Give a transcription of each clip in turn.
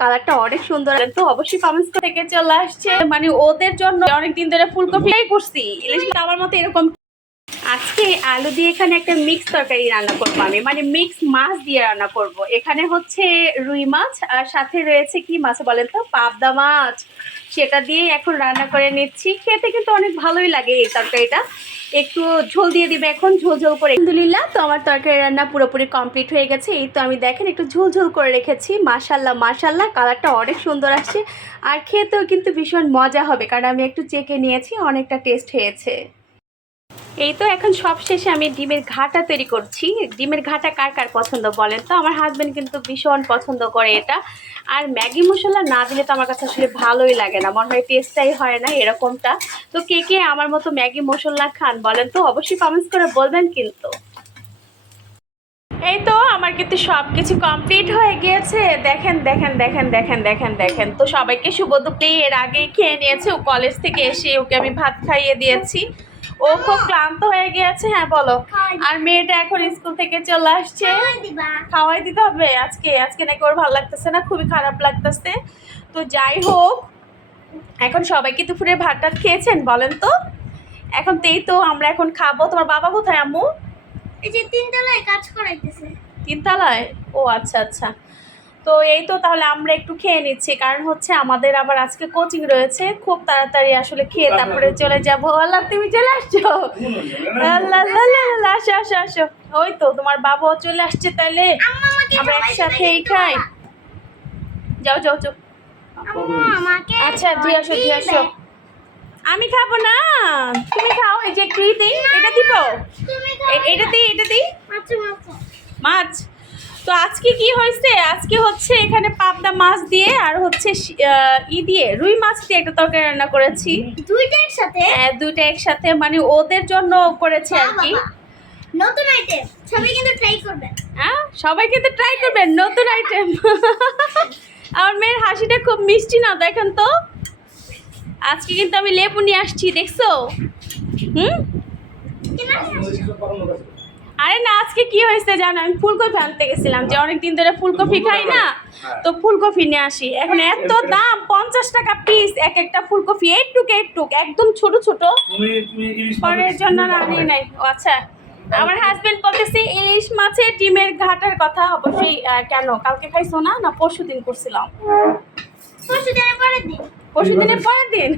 কালারটা অনেক সুন্দর, তো অবশ্যই কমেন্টস থেকে চলে আসছে, মানে ওদের জন্য অনেকদিন ধরে ফুলকপি করছি। ইলিশ মাছ আমার মতো এরকম। আজকে আলু দিয়ে এখানে একটা মিক্স তরকারি রান্না করবো আমি, মানে মিক্স মাছ দিয়ে রান্না করব। এখানে হচ্ছে রুই মাছ আর সাথে রয়েছে কি মাছ বলেন তো, পাবদা মাছ। সেটা দিয়ে এখন রান্না করে নিচ্ছি। খেতে কিন্তু অনেক ভালোই লাগে এই তরকারিটা। একটু ঝোল দিয়ে দিবে এখন, ঝোল ঝোল করে। আলহামদুলিল্লাহ, তো আমার তরকারি রান্না পুরোপুরি কমপ্লিট হয়ে গেছে। এই তো আমি দেখেন একটু ঝোল ঝোল করে রেখেছি। মাশাল্লাহ মাশাল্লাহ, কালারটা অনেক সুন্দর আসছে আর খেতেও কিন্তু ভীষণ মজা হবে, কারণ আমি একটু চেকে নিয়েছি, অনেকটা টেস্ট হয়েছে। এই তো এখন সব শেষে আমি ডিমের ঘাটা তৈরি করছি। ডিমের ঘাটা কার কার পছন্দ বলেন তো? আমার হাজবেন্ড কিন্তু ভীষণ পছন্দ করে এটা। আর ম্যাগি মশলা না দিলে তো আমার কাছে আসলে ভালোই লাগে না, মনে হয় টেস্টটাই হয় না এরকমটা। তো কে কে আমার মতো ম্যাগি মশলা খান বলেন তো? অবশ্যই কমেন্টস করে বলবেন কিন্তু। এই তো আমার কিন্তু সব কিছু কমপ্লিট হয়ে গিয়েছে। দেখেন দেখেন দেখেন দেখেন দেখেন দেখেন, তো সবাইকে শুভ দুপুরে এর আগেই খেয়ে নিয়েছে। ও কলেজ থেকে এসে ওকে আমি ভাত খাইয়ে দিয়েছি। ও খুব ক্লান্ত হয়ে গিয়েছে। হ্যাঁ বলো। আর মেয়েটা এখন স্কুল থেকে চলে আসছে। খাওয়াই দিতে হবে আজকে। আজকে নাকি ওর ভালো লাগতেছে না, খুবই খারাপ লাগতেছে। তো যাই হোক, এখন সবাই কি দুপুরের ভাত টাত খেয়েছেন বলেন তো? এখন তো আমরা এখন খাবো। তোমার বাবা কোথায় আম্মু? এই যে তিনতলায় কাজ করাইতেছে। তিনতলায়? ও আচ্ছা আচ্ছা। তো এই তো তাহলে আমরা একটু খেয়ে নিচ্ছি, কারণ হচ্ছে আমাদের আবার আজকে কোচিং রয়েছে। খুব তাড়াতাড়ি আসলে খেয়ে তারপরে চলে যাব। আল্লাহ, তুমি চলে আসছো? আল্লাহ আল্লাহ, আসো আসো আসো। ওই তো তোমার বাবাও চলে আসছে, তাহলে আমরা একসাথেই খাই। যাও যাও যাও। আচ্ছা দিয়ে আসো দিয়ে আসো। আমি খাবো না, তুমি খাও। এই যে একটু দিই, এটা দিব, এটা দিই, এটা দিই। মাছ। তো আজকে কি হয়েছে, আজকে হচ্ছে এখানে পাবদা মাছ দিয়ে আর হচ্ছে দিয়ে রুই মাছ দিয়ে একটা তরকারি রান্না করেছি। দুইটা একসাথে? হ্যাঁ দুইটা একসাথে, মানে ওদের জন্য করেছে আর কি। নতুন আইটেম, সবাই কিন্তু ট্রাই করবেন। হ্যাঁ সবাই কিন্তু ট্রাই করবেন নতুন আইটেম। আমার মেয়ের হাসিটা খুব মিষ্টি না, দেখেন তো। আজকে কিন্তু আমি লেবু নিয়ে আসছি, দেখছো? আরে না, আজকে কি হয়েছে জানো, আমি ফুলকপি আনতে গেছিলাম, যে অনেকদিন ধরে ফুলকপি খাই না, তো ফুলকপি নিয়ে আসি। এখন এত দাম, 50 টাকা পিস এক একটা ফুলকপি, একটুক একটুক একদম ছোট ছোট। পরের জন্য না নিয়ে নাই। ও আচ্ছা। আমার হাজবেন্ড বলতেছে ইলিশ মাছের ডিমের ঘাটার কথা। অবশ্যই কেন, কালকে খাইছো না? না পরশু দিন করছিলাম। পরশু দিনের পরের দিন। পরশু দিনের পরের দিন?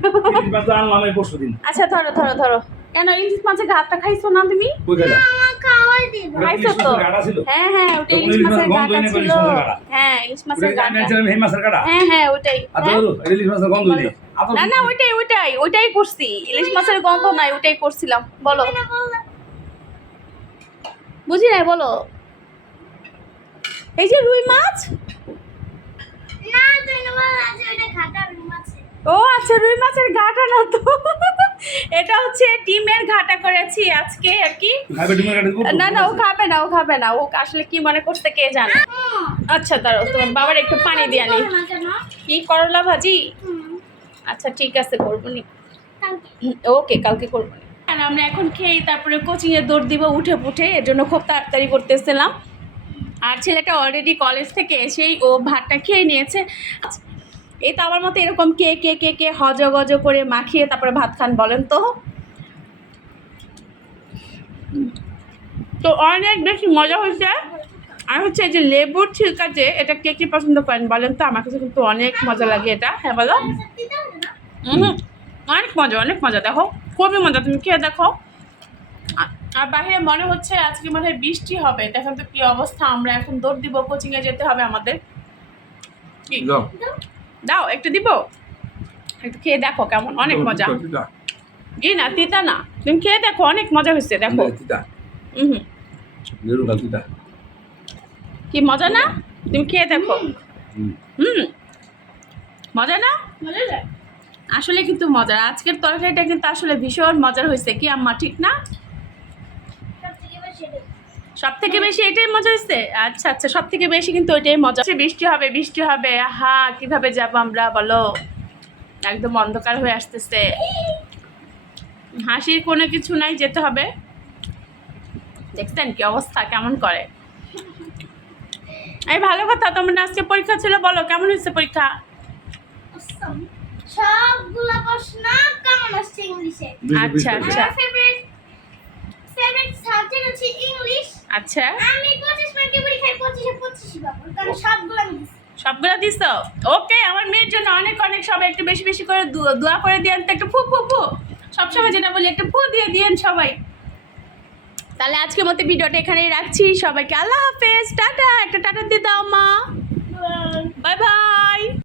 আচ্ছা ধরো ধরো ধরো। কেন ইলিশ মাছের ঘাটটা খাইছো না তুমি? খাওয়াই দিব। খাইছো তো? হ্যাঁ হ্যাঁ, ওটা ইলিশ মাছের ঘাটা ছিল। হ্যাঁ ইলিশ মাছের ঘাটা। হ্যাঁ হ্যাঁ ওটাই। না না ওইটাই ওইটাই ওইটাই করছি। ইলিশ মাছের গন্ধ নাই, ওইটাই করছিলাম। বলো, বুঝি নাই, বলো। এই যে রুই মাছ। না তুই না বল, আজ ওটা ঘাটা রুই মাছ। ও আচ্ছা, রুই মাছের ঘাটা না তো, এটা হচ্ছে ডিমের ঘাটা করেছি আজকে আর কি। না না ও খাবে না, ও খাবে না। ও আসলে কি মনে করতে কে জানে। আচ্ছা দাঁড়াও, তোমার বাবার একটু পানি দিয়ে আনি। কি করলা ভাজি? আচ্ছা ঠিক আছে, করবো নি। ওকে কালকে করবো নি। আর আমরা এখন খেয়ে তারপরে কোচিংয়ে দৌড় দিব উঠে পুঠে, এর জন্য খুব তাড়াতাড়ি করতেছিলাম। আর ছেলেটা অলরেডি কলেজ থেকে এসেই ও ভাতটা খেয়ে নিয়েছে। এই তো আমার মতো এরকম কে কে কে কে হজ গজ করে মাখিয়ে তারপরে ভাত খান বলেন তো? তো অনেক বেশি মজা হয়েছে। আর হচ্ছে এই যে লেবুর ছিলকা, যে এটা কে কে পছন্দ করেন বলেন তো? আমার কাছে কিন্তু অনেক মজা লাগে এটা। হ্যাঁ বলো। অনেক মজা, অনেক মজা, দেখো খুবই মজা, তুমি খেয়ে দেখো। আর বাইরে মনে হচ্ছে আজকে মনে হয় বৃষ্টি হবে। দেখেন তো কি অবস্থা। আমরা এখন দৌড় দিব, কোচিংয়ে যেতে হবে আমাদের। কি দাও একটু দিব, একটু খেয়ে দেখো কেমন, অনেক মজা। ই না তিতা না, তুমি খেয়ে দেখো, অনেক মজা হয়েছে দেখো। কি মজা না, তুমি খেয়ে দেখো। মজা না? আসলে কিন্তু মজার। আজকের তরকারিটা কিন্তু আসলে ভীষণ মজার হয়েছে, কি আম্মা ঠিক না? সব থেকে বেশি এটাই মজা হয়েছে। আচ্ছা আচ্ছা, সব থেকে বেশি কিন্তু ওইটাই মজা। বৃষ্টি হবে বৃষ্টি হবে, আহা কিভাবে যাবো আমরা বলো? একদম অন্ধকার হয়ে আসতেছে। হাসির কোনো কিছু নাই, যেতে হবে। দেখছেন কি অবস্থা কেমন করে। এই ভালো কথা, তোমার না আজকে পরীক্ষা ছিল, বলো কেমন হয়েছে পরীক্ষা? Awesome. সবগুলা প্রশ্ন কেমন আসছে ইংলিশে? আচ্ছা আচ্ছা আমার ফেভারিট সাবজেক্ট হচ্ছে ইংলিশ। আচ্ছা, আমি 25 মার্কের পরীক্ষায় 25 পাবো, কারণ সবগুলো আমি দিছি। সবগুলো দিছো? ওকে, আমার মেয়ের জন্য অনেক অনেক সবাই একটু বেশি বেশি করে দোয়া করে দিয়েন তো, একটু ফু ফু ফু, সবসময় যেটা বলি একটু ফু দিয়ে দিয়েন সবাই। তাহলে আজকের মতো ভিডিওটা এখানেই রাখছি, সবাইকে আল্লাহ হাফেজ, টাটা, একটা টাটা দিয়ে দাও মা, বাই বাই।